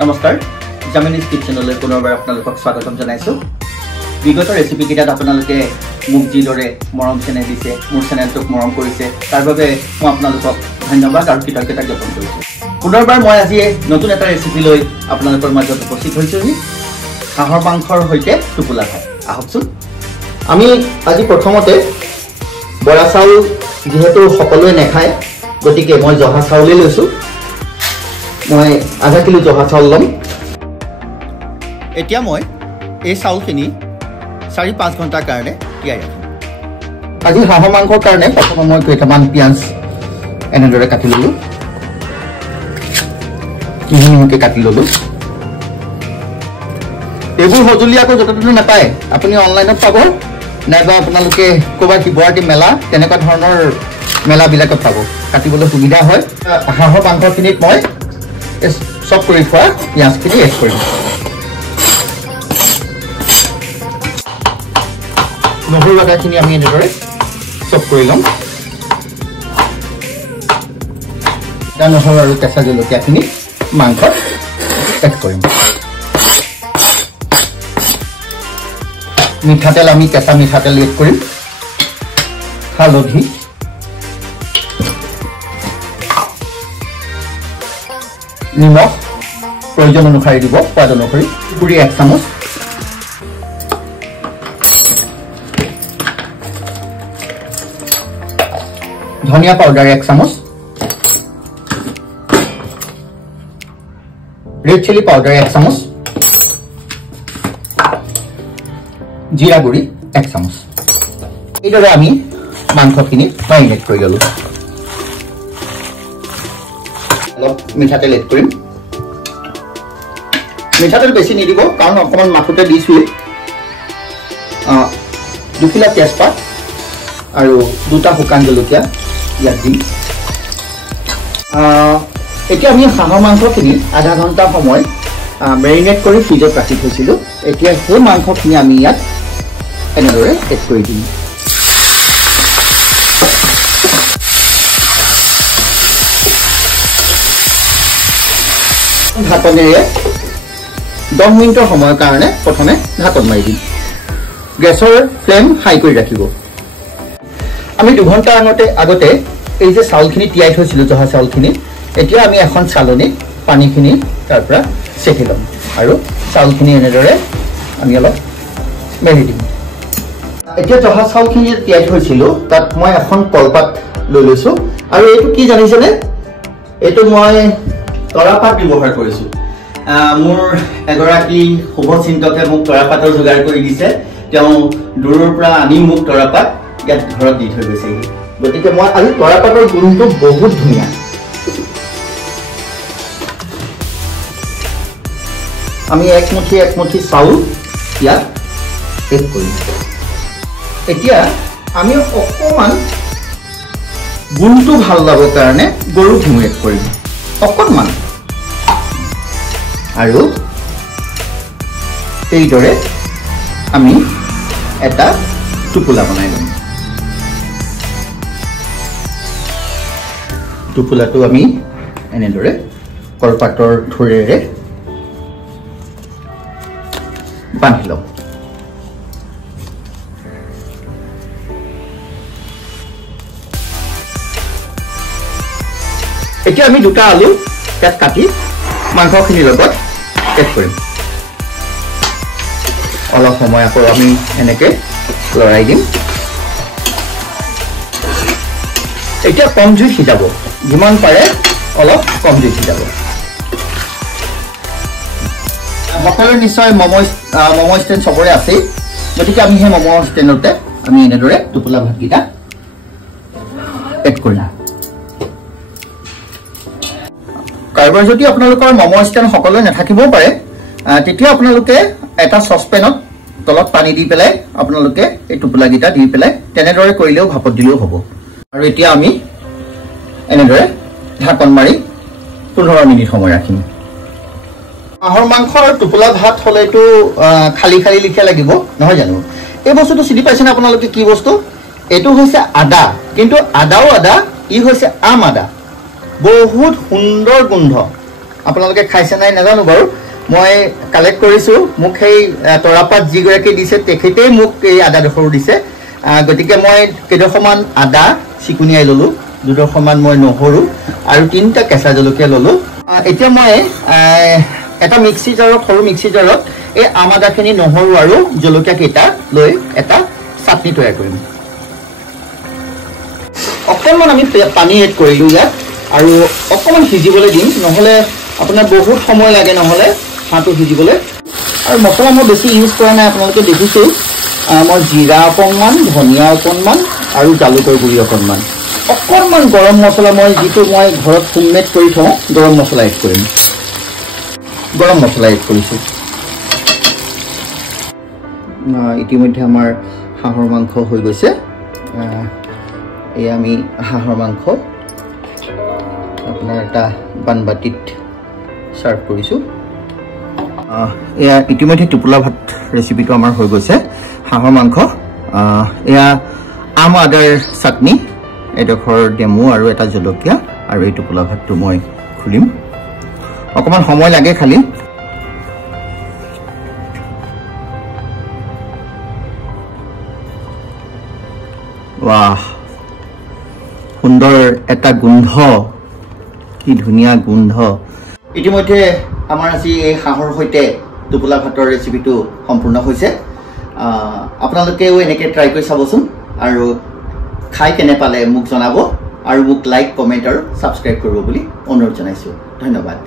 নমস্কাৰ জামিনিজ কিচেনলৈ পুনৰবাৰ আপোনালোকক স্বাগতম জনাইছো বিগত ৰেচিপি কিটাত আপোনালোকে মোক যিদৰে মৰম চেনেহ দিছে মোৰ চেনেলটোক মৰম কৰিছে তাৰ বাবে মই আপোনালোকক ধন্যবাদ আৰু কৃতজ্ঞতা জ্ঞাপন কৰিছো পুনৰবাৰ মই আজি নতুন এটা ৰেচিপি লৈ আপোনালোকৰ মাজত উপস্থিত হৈছো হাঁহৰ মাংসৰ সৈতে টোপোলা ভাত আহকচোন আমি আজি প্ৰথমতে বৰা চাউল যেহেতু সকলোৱে নেখায় গতিকে মই জহা চাউলে লৈছো মই আধা কিলো জহা চাউল লম এতিয়া মই এই চাউলখিনি 4-5 ঘণ্টাৰ কাৰণে তিয়াই ৰাখিম আজি হাঁহৰ মাংসৰ কাৰণে প্ৰথমে মই কেইটামান পিঁয়াজ এনেদৰে কাটি ললো মিহিমিহিকৈ কাটি ললো এইবোৰ সঁজুলি আকৌ য'তে ত'তে নাপায় আপুনি অনলাইনত পাব নাইবা আপোনালোকে ক'ৰবাত শিৱৰাত্ৰি মেলা তেনেকুৱা ধৰণৰ মেলাবিলাকত পাব কাটিবলৈ সুবিধা হয় হাঁহৰ মাংসখিনিত মই চব কৰি থোৱা পিঁয়াজখিনি এড কৰিম নহৰু আদাখিনি আমি এনেদৰে চব কৰি ল'ম আদা নহৰু আৰু কেঁচা জলকীয়াখিনি মাংসত এড কৰিম মিঠাতেল আমি কেঁচা মিঠাতেল এড কৰিম হালধি নিমখ প্ৰয়োজন অনুসাৰে দিব সোৱাদ অনুসৰি গুড়ি 1 চামুচ ধনিয়া পাউডাৰ 1 চামুচ ৰেড চিলি পাউডাৰ 1 চামুচ জিৰা গুড়ি 1 চামুচ এইদৰে আমি মাংসখিনি মেৰিনেট কৰি ললো অলপ মিঠাতেল এড কৰিম মিঠাতেল বেছি নিদিব কাৰণ অকণমান মাথোতে দিছোৱেই 2 কিলা তেজপাত আৰু 2টা শুকান জলকীয়া ইয়াত দিম এতিয়া আমি হাঁহৰ মাংসখিনি আধা ঘণ্টা সময় মেৰিনেট কৰি ফ্ৰিজত ৰাখি থৈছিলোঁ এতিয়া সেই মাংসখিনি আমি ইয়াত এনেদৰে এড কৰি দিম ঢাকনেৰে 10 মিনিটৰ সময়ৰ কাৰণে প্ৰথমে ঢাকন মাৰি দিম গেছৰ ফ্লেম হাই কৰি ৰাখিব আমি 2 ঘণ্টা আগতে এই যে চাউলখিনি তিয়াই থৈছিলোঁ জহা চাউলখিনি এতিয়া আমি এখন চালনীত পানীখিনি তাৰ পৰা চেকি ল'ম আৰু চাউলখিনি এনেদৰে আমি অলপ মেলি দিম এতিয়া জহা চাউলখিনি তিয়াই থৈছিলোঁ তাত মই এখন কলপাত লৈ লৈছোঁ আৰু এইটো কি জানিছেনে এইটো মই তৰাপাত ব্যৱহাৰ কৰিছোঁ মোৰ এগৰাকী শুভচিন্তকে মোক তৰাপাতৰ যোগাৰ কৰি দিছে তেওঁ দূৰৰ পৰা আনি মোক তৰাপাত ইয়াত ঘৰত দি থৈ গৈছেহি গতিকে মই আজি তৰাপাতৰ গুণটো বহুত ধুনীয়া আমি এক মুঠি চাউল ইয়াত এড কৰিম এতিয়া আমি অকণমান গুণটো ভাল ল'বৰ কাৰণে গৰু ঘিউ এড কৰিম অকণমান আৰু এইদৰে আমি এটা টোপোলা বনাই ল'ম টোপোলাটো আমি এনেদৰে কলপাতৰ থোৰেৰে বান্ধি ল'ম এতিয়া আমি 2টা আলু ইয়াত কাটি মাংসখিনিৰ লগত এড কৰিম অলপ সময় আকৌ আমি এনেকৈ লৰাই দিম এতিয়া কম জুইত সিজাব যিমান পাৰে অলপ কম জুইত সিজাব সকলোৰে নিশ্চয় ম'ম' ষ্টেণ্ড চবৰে আছেই গতিকে আমি সেই ম'ম' ষ্টেণ্ডতে আমি এনেদৰে টোপোলা ভাতকেইটা এড কৰিম কাৰোবাৰ যদি আপোনালোকৰ ম'ম' ষ্টেণ্ড সকলোৱে নাথাকিবও পাৰে তেতিয়া আপোনালোকে এটা চচপেনত তলত পানী দি পেলাই আপোনালোকে এই টোপোলাকেইটা দি পেলাই তেনেদৰে কৰিলেও ভাপত দিলেও হ'ব আৰু এতিয়া আমি এনেদৰে ঢাকন মাৰি 15 মিনিট সময় ৰাখিম হাঁহৰ মাংসৰ টোপোলা ভাত হ'লেতো খালি খালি লিখিয়া লাগিব নহয় জানো এই বস্তুটো চিনি পাইছেনে আপোনালোকে কি বস্তু এইটো হৈছে আদা কিন্তু আদাও আদা ই হৈছে আম আদা বহুত সুন্দৰ গোন্ধ আপোনালোকে খাইছে নাই নাজানো বাৰু মই কালেক্ট কৰিছো মোক সেই তৰাপাত যিগৰাকী দিছে তেখেতেই মোক এই আদা ডখৰ দিছে গতিকে মই কেইডখৰমান আদা চিকুনিয়াই ললো দুডখৰমান মই নহৰু আৰু 3টা কেঁচা জলকীয়া ললো এতিয়া মই এটা মিক্সি জাৰত সৰু মিক্সি জাৰত এই আমাদাখিনি নহৰু আৰু জলকীয়া কেইটা লৈ এটা চাটনি তৈয়াৰ কৰিম অকণমান আমি পানী এড কৰিলো ইয়াত আৰু অকণমান সিজিবলৈ দিম নহলে আপোনাৰ বহুত সময় লাগে নহলে হাঁহটো সিজিবলৈ আৰু মছলা মই বেছি ইউজ কৰা নাই আপোনালোকে দেখিছে মই জিৰা অকণমান ধনিয়া অকণমান আৰু জালুকৰ গুড়ি অকণমান অকণমান গৰম মছলা মই যিটো মই ঘৰত হোমমেড কৰি থওঁ গৰম মছলা এড কৰিম গৰম মছলা এড কৰিছোঁ ইতিমধ্যে আমাৰ হাঁহৰ মাংস হৈ গৈছে এই আমি হাঁহৰ মাংস আপোনাৰ এটা বানবাটিত সাৰ্ভ কৰিছোঁ এয়া ইতিমধ্যে টোপোলা ভাত ৰেচিপিটো আমাৰ হৈ গৈছে হাঁহৰ মাংস এয়া আম আদাৰ চাটনি এডোখৰ ডেমু আৰু এটা জলকীয়া আৰু এই টোপোলা ভাতটো মই খুলিম অকণমান সময় লাগে খালি বাহ সুন্দৰ এটা গোন্ধ কি ধুনীয়া গোন্ধ ইতিমধ্যে আমাৰ আজি এই হাঁহৰ সৈতে টোপোলা ভাতৰ ৰেচিপিটো সম্পূৰ্ণ হৈছে আপোনালোকেও এনেকৈ ট্ৰাই কৰি চাবচোন আৰু খাই কেনে পালে মোক জনাব আৰু মোক লাইক কমেণ্ট আৰু ছাবস্ক্ৰাইব কৰিব বুলি অনুৰোধ জনাইছোঁ ধন্যবাদ